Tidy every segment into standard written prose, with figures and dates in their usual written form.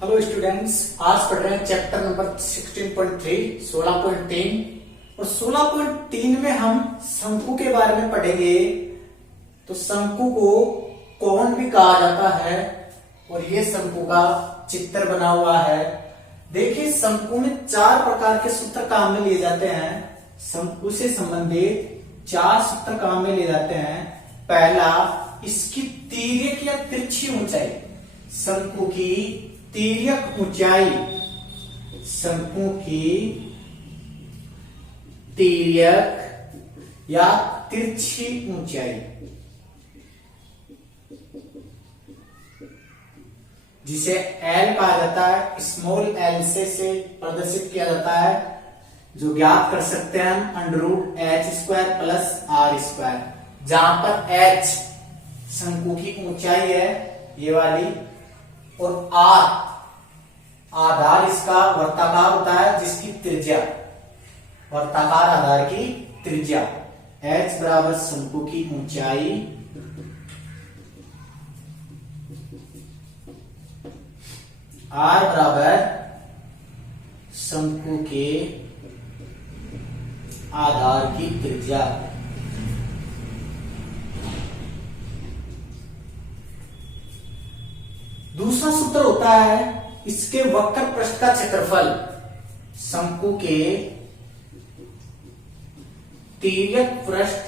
Hello students, आज पढ़ रहे हैं चैप्टर नंबर 16.3 16.3 और 16.3 में हम शंकु के बारे में पढ़ेंगे। तो शंकु को कौन भी कहा जाता है और ये शंकु का चित्र बना हुआ है। देखिए, शंकु में 4 प्रकार के सूत्र काम में लिए जाते हैं। शंकु से संबंधित 4 सूत्र काम में लिए जाते हैं। पहला, इसकी तिर्यक या तिरछी ऊंचाई। शंकु की तिर्यक ऊंचाई, शंकु की तिर्यक या तिरछी ऊंचाई, जिसे एल कहा जाता है, स्मॉल एल से प्रदर्शित किया जाता है, जो ज्ञात कर सकते हैं हम √h² + r², जहां पर h शंकु की ऊंचाई है ये वाली, और r आधार इसका वर्ताकार होता है, जिसकी त्रिज्या, वर्ताकार आधार की त्रिज्या। h बराबर शंकु की ऊंचाई, r बराबर शंकु के आधार की त्रिज्या। दूसरा सूत्र होता है इसके वक्र पृष्ठ का क्षेत्रफल। शंकु के तिर्यक पृष्ठ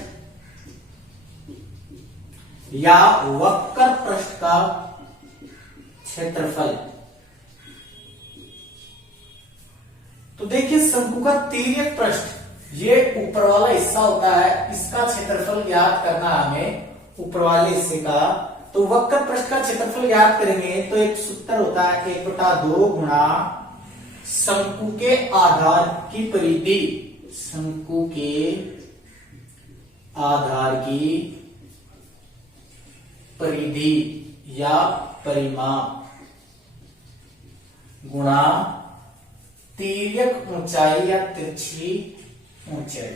या वक्र पृष्ठ का क्षेत्रफल। तो देखिए, शंकु का तिर्यक पृष्ठ ये ऊपर वाला हिस्सा होता है, इसका क्षेत्रफल ज्ञात करना हमें ऊपर वाले हिस्से का। तो वक्र पृष्ठ का क्षेत्रफल ज्ञात करेंगे तो एक सूत्र होता है 1/2 गुणा शंकु के आधार की परिधि, शंकु के आधार की परिधि या परिमाप गुणा तिर्यक ऊंचाई या तिरछी ऊंचाई।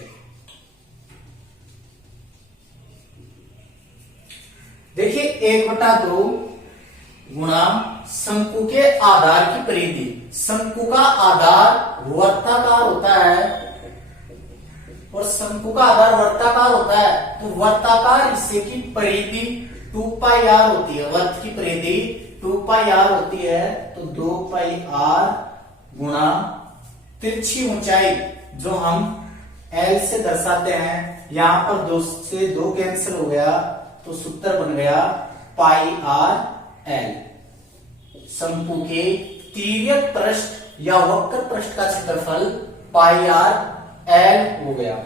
देखिए, 1/2 गुणा शंकु के आधार की परिधि। शंकु का आधार वर्ताकार होता है और शंकु का आधार वर्ताकार होता है, तो वर्ताकार हिस्से की परिधि 2πr होती है। वर्त की परिधि 2πr होती है, तो 2πr गुणा तिरछी ऊंचाई, जो हम L से दर्शाते हैं। यहां पर 2 से 2 कैंसिल हो गया, तो सूत्र बन गया πrl। शंकु के तिर्यक पृष्ठ या वक्र पृष्ठ का क्षेत्रफल πrl हो गया।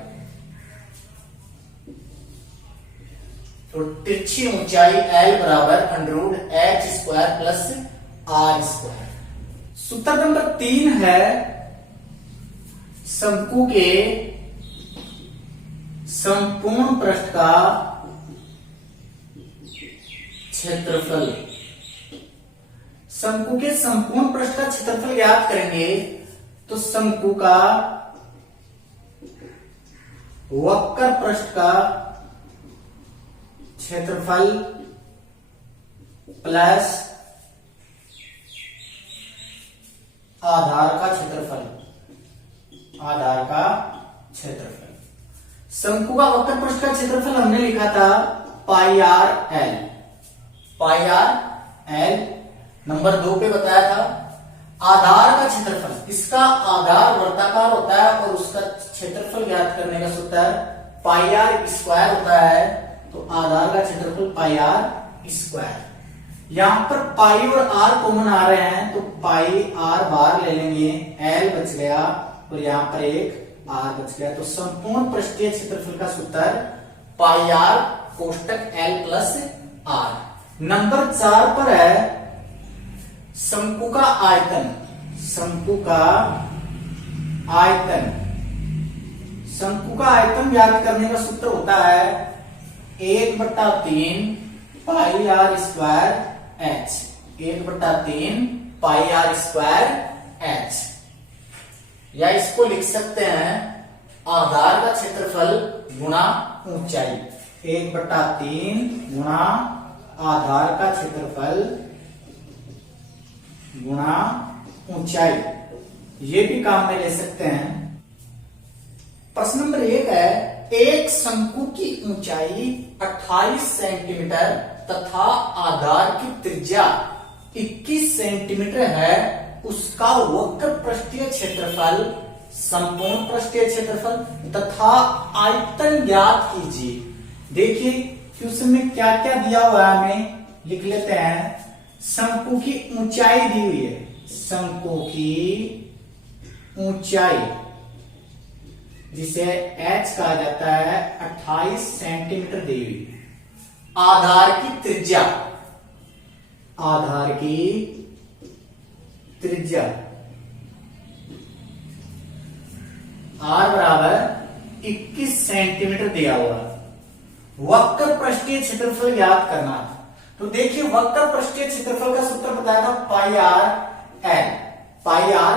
तो तिरछी ऊंचाई L बराबर √h² + r²। सूत्र नंबर 3 है शंकु के संपूर्ण पृष्ठ का क्षेत्रफल। शंकु के संपूर्ण पृष्ठ का क्षेत्रफल ज्ञात करेंगे तो शंकु का वक्र पृष्ठ का क्षेत्रफल प्लस आधार का क्षेत्रफल, आधार का क्षेत्रफल। शंकु का वक्र पृष्ठ का क्षेत्रफल हमने लिखा था πrl। πrl नंबर 2 पे बताया था। आधार का क्षेत्रफल, इसका आधार वर्ताकार होता है और उसका क्षेत्रफल ज्ञात करने का सूत्र πr² होता है, तो आधार का क्षेत्रफल πr²। यहां पर पाई और r कॉमन आ रहे हैं, तो पाई r बाहर ले लेंगे, l बच गया और यहां पर एक r बच गया। तो संपूर्ण पृष्ठीय क्षेत्रफल का सूत्र πr कोष्टक l + r। नंबर 4 पर है शंकु का आयतन। शंकु का आयतन, शंकु का आयतन ज्ञात करने का सूत्र होता है 1/3 πr² h। 1/3 πr² h, या इसको लिख सकते हैं आधार का क्षेत्रफल गुणा ऊंचाई। 1/3 गुणा आधार का क्षेत्रफल गुणा ऊंचाई, ये भी काम में ले सकते हैं। प्रश्न नंबर 1 है, एक शंकु की ऊंचाई 28 सेंटीमीटर तथा आधार की त्रिज्या 21 सेंटीमीटर है, उसका वक्र पृष्ठीय क्षेत्रफल, संपूर्ण पृष्ठीय क्षेत्रफल तथा आयतन ज्ञात कीजिए। देखिए क्वेश्चन में क्या क्या दिया हुआ है, हमें लिख लेते हैं। शंकु की ऊंचाई दी हुई है, शंकु की ऊंचाई जिसे h कहा जाता है 28 सेंटीमीटर दी हुई है। आधार की त्रिज्या, आधार की त्रिज्या r बराबर 21 सेंटीमीटर दिया हुआ है। वक्र पृष्ठीय क्षेत्रफल ज्ञात करना है। तो देखिए वक्र पृष्ठीय क्षेत्रफल का सूत्र बताया था पाई आर एल, पाई आर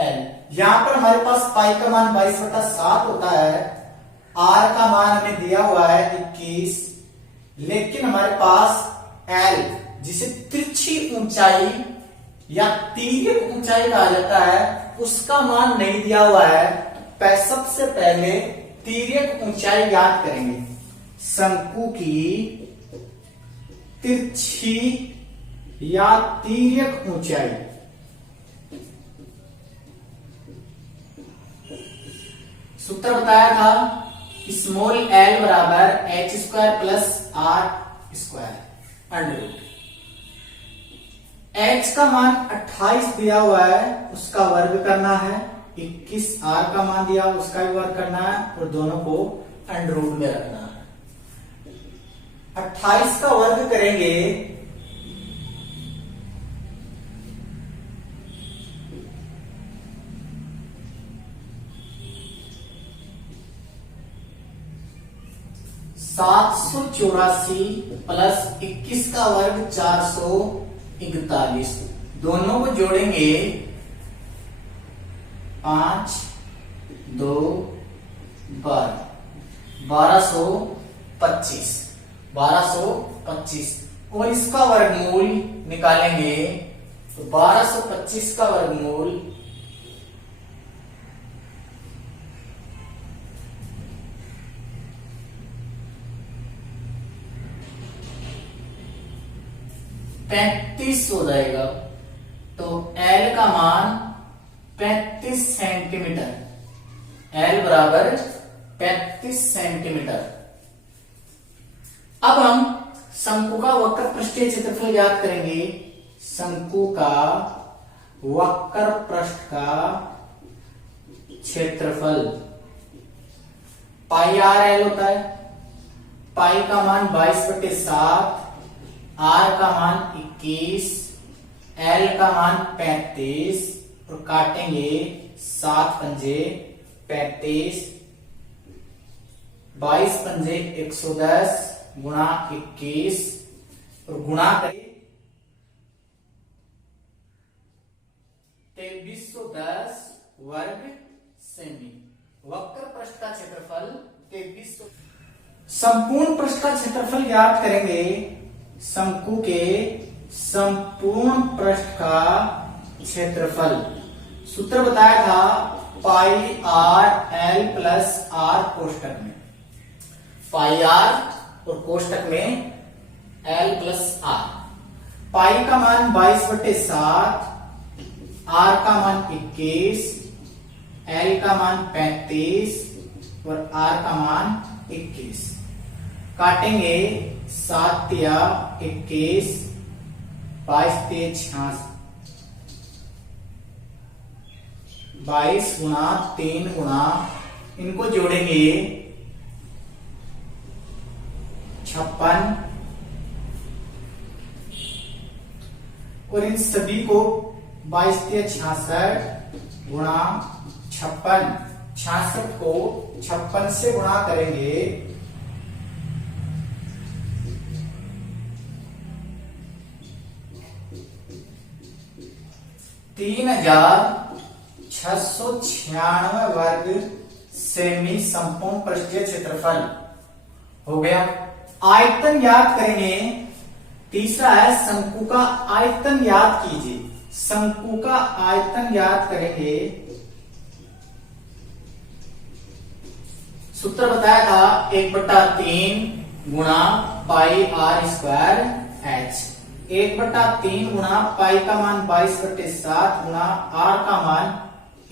एल। यहां पर हमारे पास पाई का मान 22/7 होता है, आर का मान हमें दिया हुआ है 21, लेकिन हमारे पास एल जिसे तिरछी ऊंचाई या तिर्यक ऊंचाई कहा जाता है, उसका मान नहीं दिया हुआ है। सबसे पहले तिर्यक ऊंचाई ज्ञात करेंगे। शंकु की तिरछी या तिर्यक ऊंचाई, सूत्र बताया था स्मॉल एल बराबर H square plus R square under root. H का मान 28 दिया हुआ है, उसका वर्ग करना है। 21 आर का मान दिया, उसका भी वर्ग करना है और दोनों को अंडर रूट में रखना है। 28 का वर्ग करेंगे (784 प्लस 21 का वर्ग 441), दोनों को जोड़ेंगे 5 2 1225 और इसका वर्गमूल निकालेंगे तो 1225 का वर्गमूल 35 हो जाएगा। तो L का मान 35 सेंटीमीटर, L बराबर 35 सेंटीमीटर। अब हम शंकु का वक्र पृष्ठीय क्षेत्रफल ज्ञात करेंगे। शंकु का वक्र पृष्ठ का क्षेत्रफल पाई आर एल होता है। पाई का मान 22/7, आर का मान 21, एल का मान 35 और काटेंगे 7 पंजे 35, 22 पंजे 110 गुणा 21 और गुणा करें 2310 वर्ग सेमी। वक्र पृष्ठ का क्षेत्रफल 2300। संपूर्ण पृष्ठ का क्षेत्रफल ज्ञात करेंगे। शंकु के संपूर्ण पृष्ठ का क्षेत्रफल, सूत्र बताया था पाई आर एल प्लस आर कोष्टक में, पाई आर और कोष्टक में एल प्लस आर। पाई का मान 22/7, आर का मान 21, एल का मान 35 और आर का मान 21। काटेंगे 7 या 21, 22 ते 66, 22 गुणा 3 गुणा, इनको जोड़ेंगे 56 और इन सभी को 22 ते 66 गुणा 56, 66 को 56 से गुणा करेंगे 3696 वर्ग सेमी संपूर्ण पृष्ठीय क्षेत्रफल हो गया। आयतन याद करेंगे। तीसरा है शंकु का आयतन याद कीजिए। शंकु का आयतन ज्ञात करेंगे। सूत्र बताया था 1/3 गुणा पाई आर स्क्वायर एच। 1/3 गुणा पाई का मान 22/7 गुणा आर का मान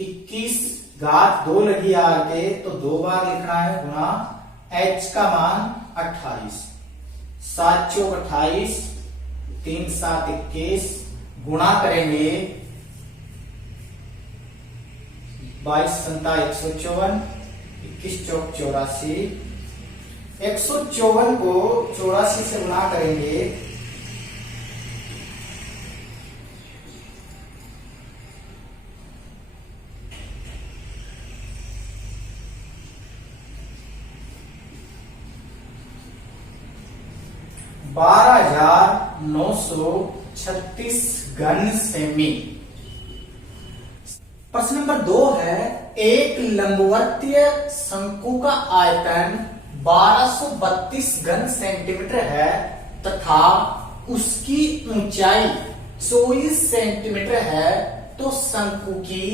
21 घात 2 लगी आर के, तो 2 बार लिखना है, गुणा एच का मान 28। 7 चौक 28, 3 7 21, गुणा करेंगे 22 संता 154, 21 चौक 84, 154 को 84 से गुणा करेंगे, बारह 936 घन सेमी। प्रश्न नंबर 2 है, एक लंबवर्तीय शंकु का आयतन 1232 घन सेंटीमीटर है तथा उसकी ऊंचाई 24 सेंटीमीटर है, तो शंकु की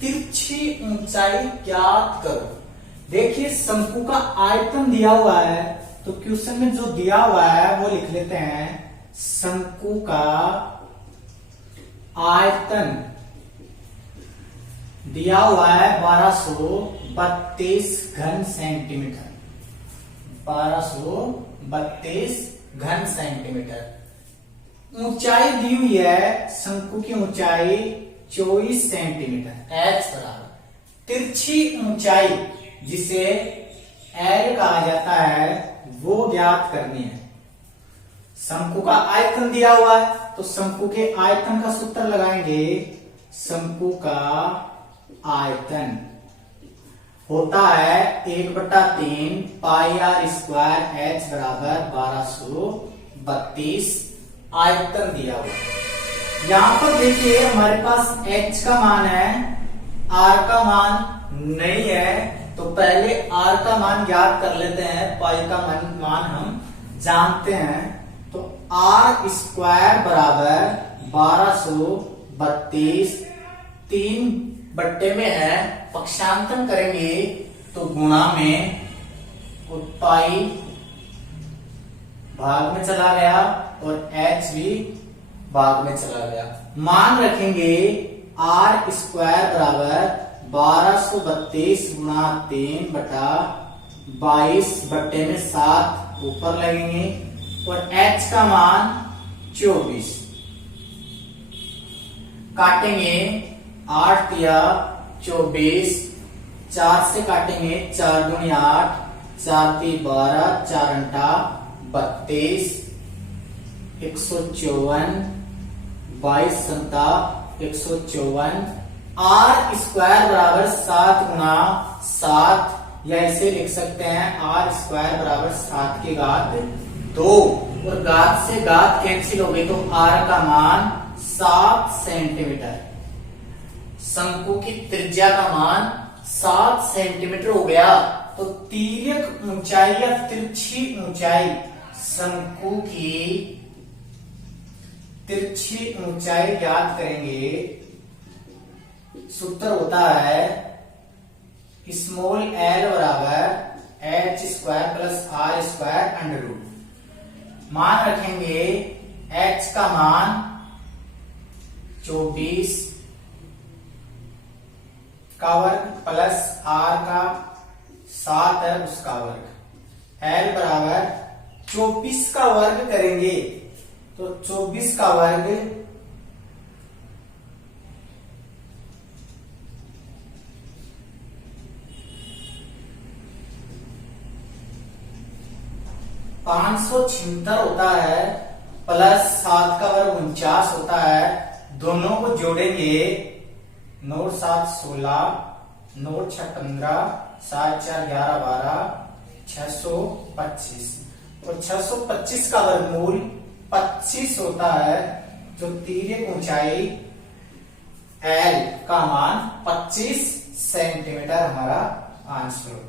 तिरछी ऊंचाई ज्ञात करो। देखिए शंकु का आयतन दिया हुआ है, तो क्वेश्चन में जो दिया हुआ है वो लिख लेते हैं। शंकु का आयतन दिया हुआ है 1232 घन सेंटीमीटर, 1232 घन सेंटीमीटर। ऊंचाई दी हुई है, शंकु की ऊंचाई 24 सेंटीमीटर, एच बराबर तिरछी ऊंचाई जिसे एल कहा जाता है वो ज्ञात करनी है। शंकु का आयतन दिया हुआ है, तो शंकु के आयतन का सूत्र लगाएंगे। शंकु का आयतन होता है 1/3 पाई आर स्क्वायर एच बराबर 1232। आयतन दिया हुआ है। यहां पर देखिए हमारे पास एच का मान है, आर का मान नहीं है, तो पहले आर का मान ज्ञात कर लेते हैं। पाई का मान हम जानते हैं, तो आर स्क्वायर बराबर 1232, 3 बट्टे में है, पक्षांतन करेंगे तो गुणा में, और पाई भाग में चला गया और एच भी भाग में चला गया। मान रखेंगे आर स्क्वायर बराबर 1232 गुणा 3/22 बट्टे में 7 ऊपर लगेंगे, और h का मान 24। काटेंगे 8 या 24, 4 से काटेंगे 4 दूनी 8, 4 × 12, 4 × 32, 154, 22 संता 154। आर स्क्वायर बराबर 7 गुणा 7, या इसे लिख सकते हैं आर स्क्वायर बराबर 7 की घात 2, और घात से घात कैंसिल हो गई, तो आर का मान 7 सेंटीमीटर। शंकु की त्रिज्या का मान 7 सेंटीमीटर हो गया, तो तिर्यक ऊंचाई या तिरछी ऊंचाई, शंकु की तिरछी ऊंचाई ज्ञात करेंगे। सूत्र होता है स्मॉल एल बराबर H square plus R square under root. मान रखेंगे एच का मान 24 का वर्ग प्लस आर का 7 है उसका वर्ग। एल बराबर 24 का वर्ग करेंगे, तो 24 का वर्ग 576 होता है, प्लस 7 का वर्ग 49 होता है। दोनों को जोड़ेंगे, 9 7 16, 9 6 15, 7 4 11 12, 625, और 625 का वर्गमूल 25 होता है, जो तिर्यक ऊंचाई एल का मान 25 सेंटीमीटर हमारा आंसर होगा।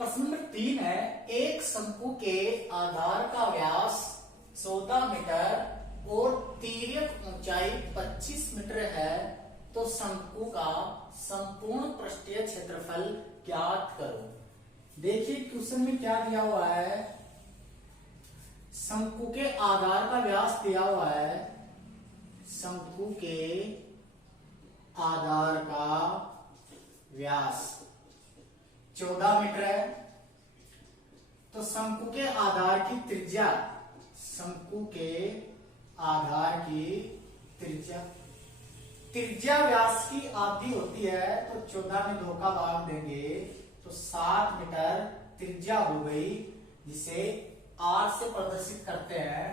प्रश्न नंबर 3 है, एक शंकु के आधार का व्यास 14 मीटर और तिर्यक ऊंचाई 25 मीटर है तो शंकु का संपूर्ण पृष्ठीय क्षेत्रफल ज्ञात करो। देखिए क्वेश्चन में क्या दिया हुआ है, शंकु के आधार का व्यास दिया हुआ है, शंकु के आधार का व्यास 14 मीटर है, तो शंकु के आधार की त्रिज्या, शंकु के आधार की त्रिज्या व्यास की आधी होती है, तो 14 में 2 का भाग देंगे तो 7 मीटर त्रिज्या हो गई, जिसे R से प्रदर्शित करते हैं।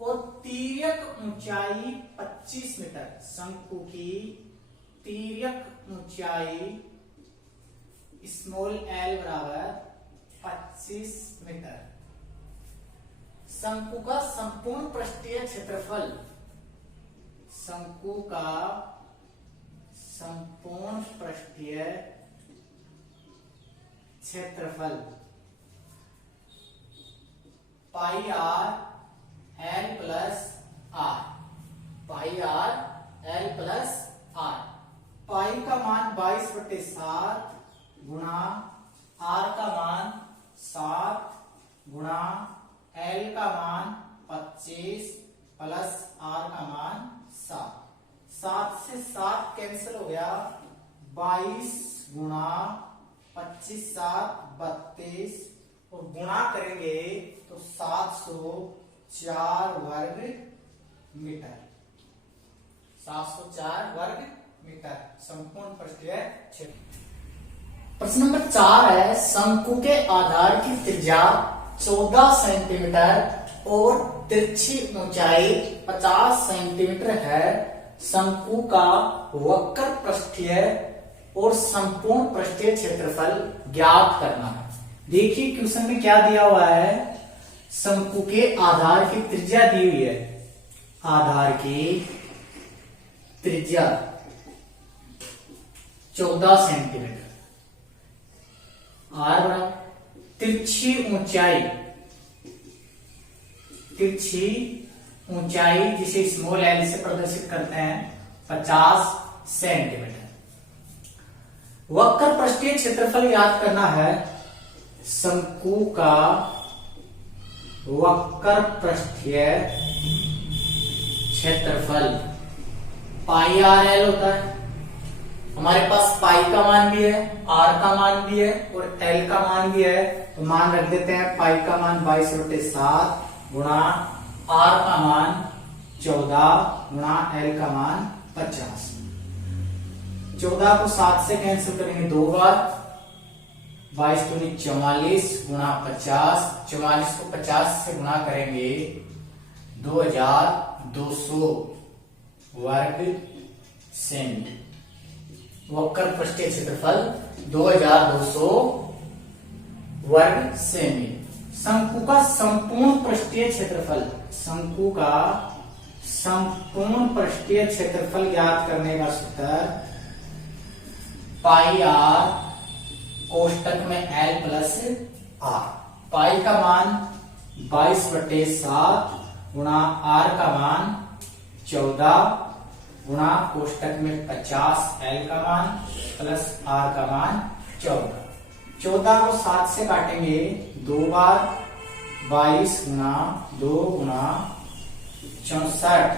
और तिर्यक ऊंचाई 25 मीटर, शंकु की तिर्यक ऊंचाई स्मॉल l बराबर 25 मीटर। शंकु का संपूर्ण पृष्ठीय क्षेत्रफल, शंकु का संपूर्ण पृष्ठीय क्षेत्रफल पाई r l प्लस r, पाई r l प्लस r। पाई का मान 22/7 गुणा r का मान 7 गुणा l का मान 25 प्लस r का मान 7। 7 से 7 कैंसिल हो गया, 22 गुणा 25 7 32 और गुणा करेंगे तो 704 वर्ग मीटर, 704 वर्ग मीटर संपूर्ण पृष्ठीय क्षेत्र। प्रश्न नंबर 4 है, शंकु के आधार की त्रिज्या 14 सेंटीमीटर और तिरछी ऊंचाई 50 सेंटीमीटर है, शंकु का वक्र पृष्ठीय और संपूर्ण पृष्ठीय क्षेत्रफल ज्ञात करना है। देखिए क्वेश्चन में क्या दिया हुआ है, शंकु के आधार की त्रिज्या दी हुई है, आधार की त्रिज्या 14 सेंटीमीटर, r बराबर तिरछी ऊंचाई जिसे स्मॉल l से प्रदर्शित करते हैं 50 सेंटीमीटर। वक्र पृष्ठीय क्षेत्रफल याद करना है, शंकु का वक्र पृष्ठीय क्षेत्रफल पाई आर एल होता है। हमारे पास पाई का मान भी है, आर का मान भी है और एल का मान भी है, तो मान रख देते हैं। पाई का मान 22/7 गुणा आर का मान 14 गुणा एल का मान 50। 14 को 7 से कैंसिल करेंगे 2 बार, 22 दूनी 44 गुणा 50, 44 को 50 से गुणा करेंगे 2200 वर्ग सेमी। वक्र पृष्ठीय क्षेत्रफल 2200 वर्ग सेमी। शंकु का संपूर्ण पृष्ठीय क्षेत्रफल, शंकु का संपूर्ण पृष्ठीय क्षेत्रफल ज्ञात करने का सूत्र पाई आर कोष्टक में एल प्लस आर। पाई का मान 22/7 गुणा आर का मान 14 गुणा कोष्टक में 50 एल का मान प्लस आर का मान 14। 14 को 7 से काटेंगे 2 बार, 22 गुणा 2 गुणा 64,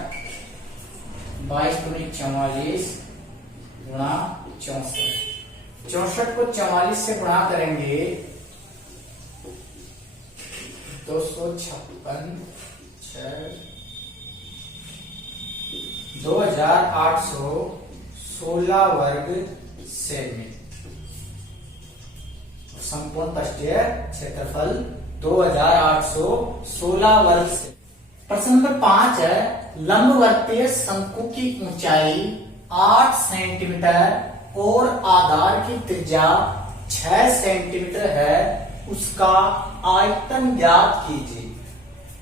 22 दूनी 44 गुणा 64। 64 को 44 से गुणा करेंगे 256 2816 वर्ग सेमी। संपूर्ण पृष्ठीय क्षेत्रफल 2816 वर्ग से। प्रश्न नंबर 5 है, लंबवर्तीय शंकु की ऊंचाई 8 सेंटीमीटर और आधार की त्रिज्या 6 सेंटीमीटर है, उसका आयतन ज्ञात कीजिए।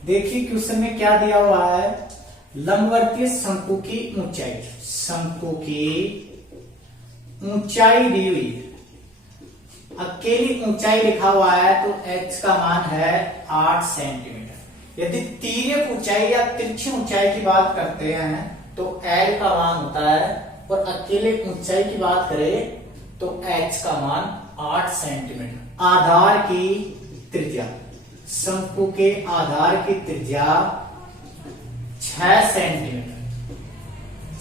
देखिए क्वेश्चन में क्या दिया हुआ है, लंबवर्तीय शंकु की ऊंचाई, शंकु की ऊंचाई दी हुई है, अकेली ऊंचाई लिखा हुआ है तो h का मान है 8 सेंटीमीटर। यदि तिर्यक ऊंचाई या तिरछी ऊंचाई की बात करते हैं तो L का मान होता है, और अकेले ऊंचाई की बात करें तो H का मान 8 सेंटीमीटर। आधार की त्रिज्या, शंकु के आधार की त्रिज्या 6 सेंटीमीटर।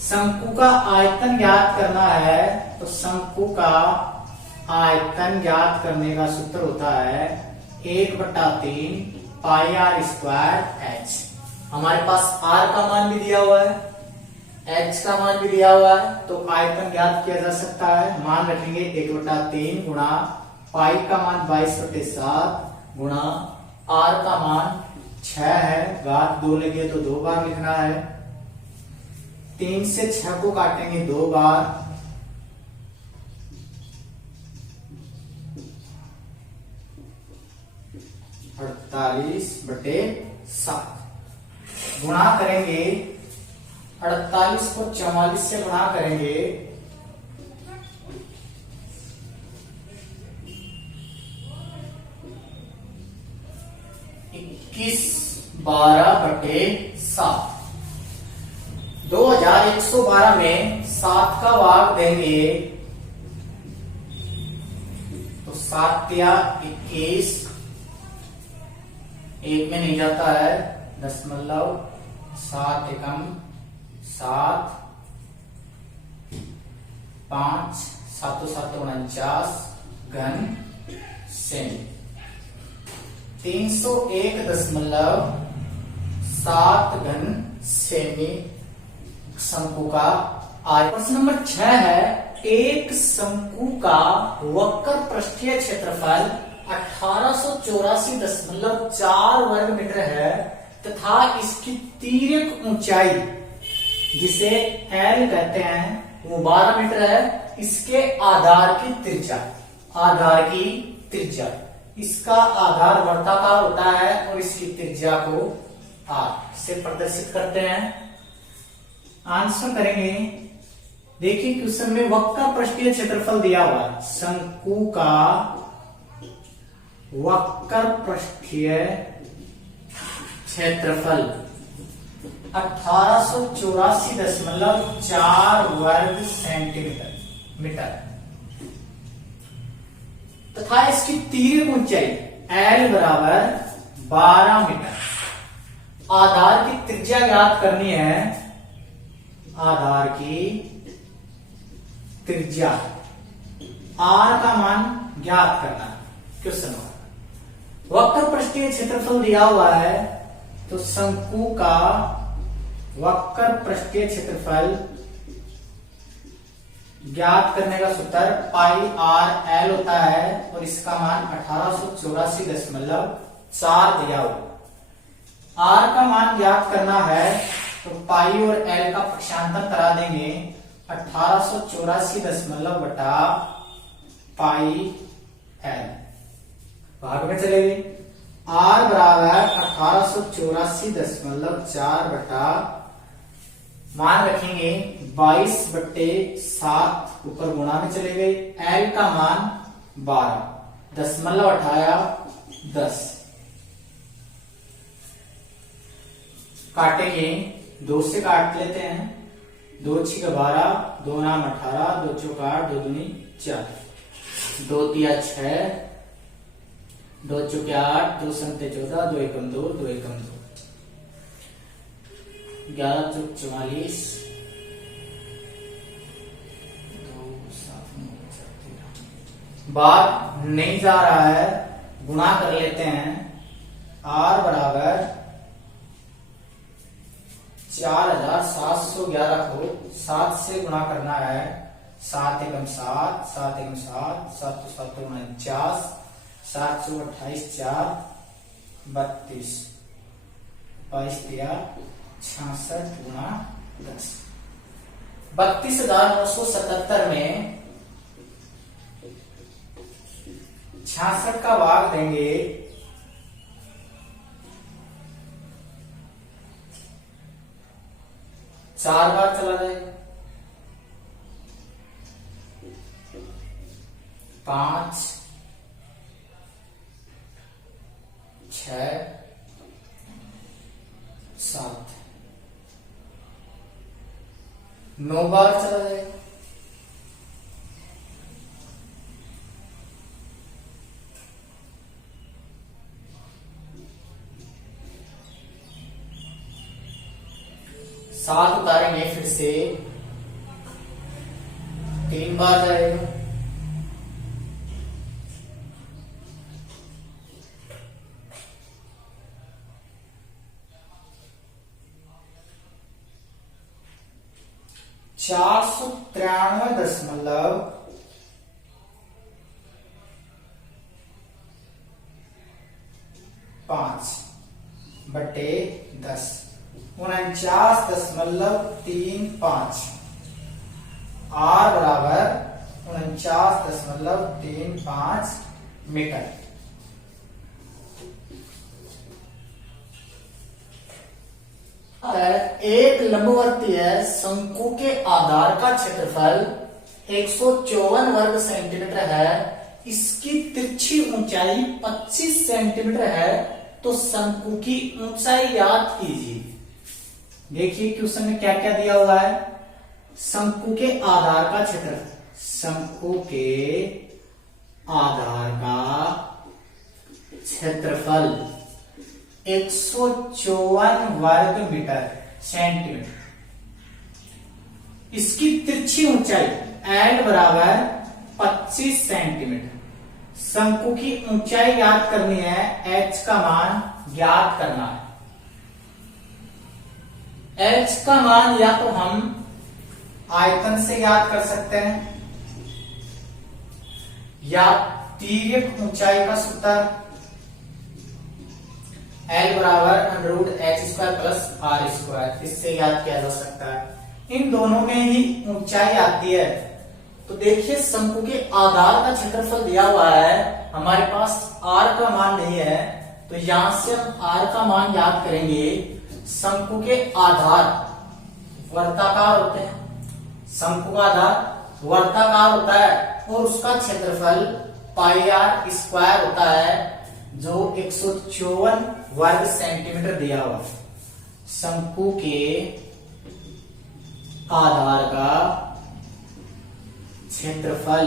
शंकु का आयतन ज्ञात करना है तो शंकु का आयतन ज्ञात करने का सूत्र होता है 1/3 पाई आर स्क्वायर एच। हमारे पास r का मान भी दिया हुआ है, h का मान भी दिया हुआ है, तो आयतन ज्ञात किया जा सकता है। मान रखेंगे 1/3 गुणा पाई का मान 22/7 गुणा r का मान 6 है, घात 2 लगे तो 2 बार लिखना है। 3 से 6 को काटेंगे 2 बार, 48/7 गुणा करेंगे, 48 को 44 से गुणा करेंगे, 21/12/7। 2112 में 7 का भाग देंगे तो 7 या 21, एक में नहीं जाता है, 7 एकम 7, 5 7 7 49 घन सेमी। 301.7 घन सेमी शंकु का आयतन। प्रश्न नंबर 6 है, एक शंकु का वक्र पृष्ठीय क्षेत्रफल 1884.4 वर्ग मीटर है तथा इसकी तिर्यक ऊंचाई जिसे L कहते हैं वो 12 मीटर है। इसके आधार की त्रिज्या, इसका आधार वर्ताकार होता है और इसकी त्रिज्या को R से प्रदर्शित करते हैं। आंसर करेंगे, देखिए क्वेश्चन में वक्र पृष्ठीय क्षेत्रफल दिया हुआ है। शंकु का वक्र पृष्ठीय क्षेत्रफल 1884.4 वर्ग सेंटीमीटर तथा इसकी तिर्यक ऊंचाई L बराबर 12 मीटर। आधार की त्रिज्या ज्ञात करनी है, आधार की त्रिज्या R का मान ज्ञात करना है। क्वेश्चन वक्र पृष्ठीय क्षेत्रफल दिया हुआ है तो शंकु का वक्र पृष्ठीय क्षेत्रफल ज्ञात करने का सूत्र पाई आर एल होता है और इसका मान 1884.4 दिया हुआ। आर का मान ज्ञात करना है तो पाई और एल का पक्षांतर करा देंगे, 1884 एल भाग में चलेगी। R बराबर 1884.4 मान रखेंगे 22/7 ऊपर गुणा में चले गए। L का मान 12, दशमलव हटाया 10, काटेंगे 2 से काट लेते हैं, 2 6 12, 2 नाम 18, 2 चौक 8, 2 दूनी 4, 2 तिया 6, 2 चौके 8, 2 संते 14, 2 एकम 2, 2 एकम 2, 11 चौक 44, 2 7 9 13। बार नहीं जा रहा है, गुणा कर लेते हैं। R बराबर 4711 को 7 से गुणा करना है, 7 एकम 7, 7 एकम 7, 7 7 49, 728 4 32, 22 66 गुणा 10, 32,977 में 66 का भाग देंगे, 4 बार चला जाएगा, 5 6 7, 9 बार चला जाएगा। सात उतारेंगे फिर से 3 बार जाएगा। चार सौ 93.5 बटे 10, 49.35। आर बराबर 49.35 मीटर। एक लंबवर्ती है, शंकु के आधार का क्षेत्रफल 154 वर्ग सेंटीमीटर है, इसकी तिरछी ऊंचाई 25 सेंटीमीटर है, तो शंकु की ऊंचाई याद कीजिए। देखिए क्वेश्चन में क्या क्या दिया हुआ है। शंकु के आधार का क्षेत्रफल, शंकु के आधार का क्षेत्रफल 154 वर्ग मीटर सेंटीमीटर, इसकी तिरछी ऊंचाई एल बराबर 25 सेंटीमीटर। शंकु की ऊंचाई याद करनी है, एच का मान ज्ञात करना है। एच का मान या तो हम आयतन से याद कर सकते हैं, या तिर्यक ऊंचाई का सूत्र L बराबर √h² प्लस r², इससे याद किया जा सकता है। इन दोनों में ही ऊंचाई आती है। तो देखिए शंकु के आधार का क्षेत्रफल दिया हुआ है, हमारे पास r का मान नहीं है, तो यहां से हम r का मान याद करेंगे। शंकु के आधार वर्ताकार होते हैं, शंकु का आधार वर्ताकार होता है और उसका क्षेत्रफल πr² होता है, जो 154 वर्ग सेंटीमीटर दिया हुआ। शंकु के आधार का क्षेत्रफल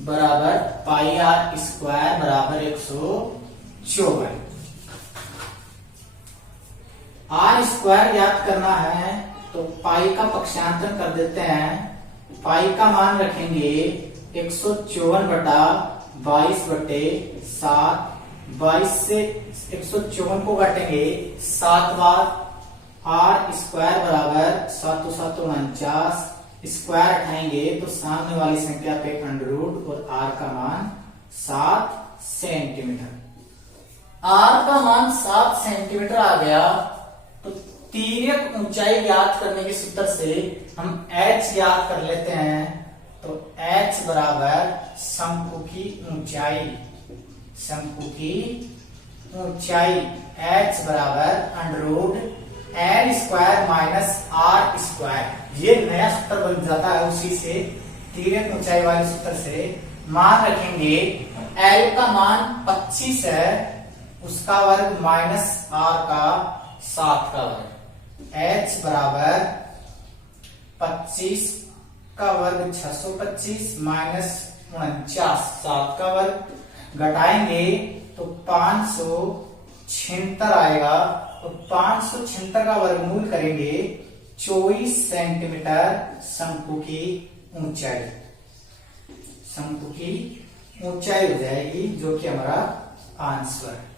बराबर πr² बराबर 154। r² याद करना है, तो पाई का पक्षांतर कर देते हैं। पाई का मान रखेंगे 154 बटा 22 बटे 7, 22 से 154 को काटेंगे 7 बार। r² बराबर 7 7 49, स्क्वायर उठाएंगे तो सामने वाली संख्या पे अंडररूट और r का मान 7 सेंटीमीटर। r का मान 7 सेंटीमीटर आ गया, तो तिर्यक ऊंचाई याद करने के सूत्र से हम h याद कर लेते हैं। तो h बराबर शंकु की ऊंचाई, शंकु की ऊंचाई h बराबर √l² माइनस r²। ये नया सूत्र बन जाता है, उसी से तिर्यक ऊंचाई वाले सूत्र से मान रखेंगे। l का मान 25 है, उसका वर्ग माइनस r का 7 का वर्ग, h बराबर 25 का वर्ग 625 माइनस 49 7 का वर्ग, घटाएंगे तो 576 आएगा। तो 576 का वर्गमूल करेंगे 24 सेंटीमीटर शंकु की ऊंचाई, शंकु की ऊंचाई हो जाएगी, जो कि हमारा आंसर है।